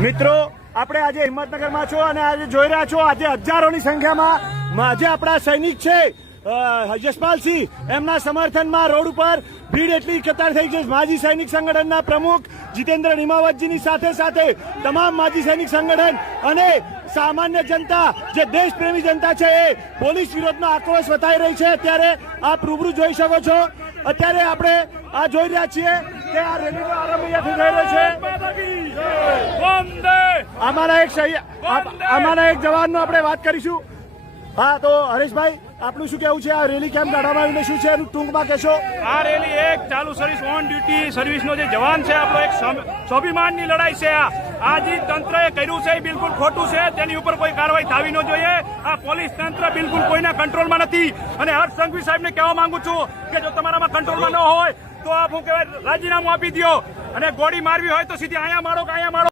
મિત્રો આપણે આજે હિંમતનગરમાં છો અને આજે જોઈ રહ્યા છો આજે હજારોની સંખ્યામાં આજે આપણા સૈનિક છે યશપાલસિંહ એમના સમર્થનમાં રોડ ઉપર ભીડ એટલી કતાર થઈ છે। માજી સૈનિક સંગઠનના પ્રમુખ જીતેન્દ્ર નિમાવતજીની સાથે સાથે તમામ માજી સૈનિક સંગઠન અને સામાન્ય જનતા જે દેશપ્રેમી જનતા છે એ પોલીસ વિરોધનો આક્રોશ બતાવી રહી છે। અત્યારે આપ રૂબરૂ જોઈ શકો છો। અત્યારે આપણે આ જોઈ રહ્યા છીએ કે આ રેલીનો આરંભ અહીંયાથી થઈ રહ્યો છે। અમારા એક જવાનનો આપણે વાત કરીશું। હા, તો હરેશભાઈ આપનું શું કહેવું છે? આ રેલી કેમ કાઢવામાં આવીને શું છે ટૂંકમાં કહેશો? આ રેલી એક ચાલુ સર્વિસ ઓન ડ્યુટી સર્વિસનો જે જવાન છે આપણો એક સ્વાભિમાનની લડાઈ છે। આ જે તંત્રએ કર્યું છે એ બિલકુલ ખોટું છે, તેની ઉપર કોઈ કાર્યવાહી થવી ન જોઈએ। આ પોલીસ તંત્ર બિલકુલ કોઈના કંટ્રોલમાં નથી અને હર્ષ સંઘવી સાહેબને કહેવા માંગુ છું કે જો તમારામાં કંટ્રોલમાં ન હોય તો આપ શું કહેવાય રાજીનામું આપી દો અને ગોળી મારવી હોય તો સીધી અહીંયા મારો કે અહીંયા મારો।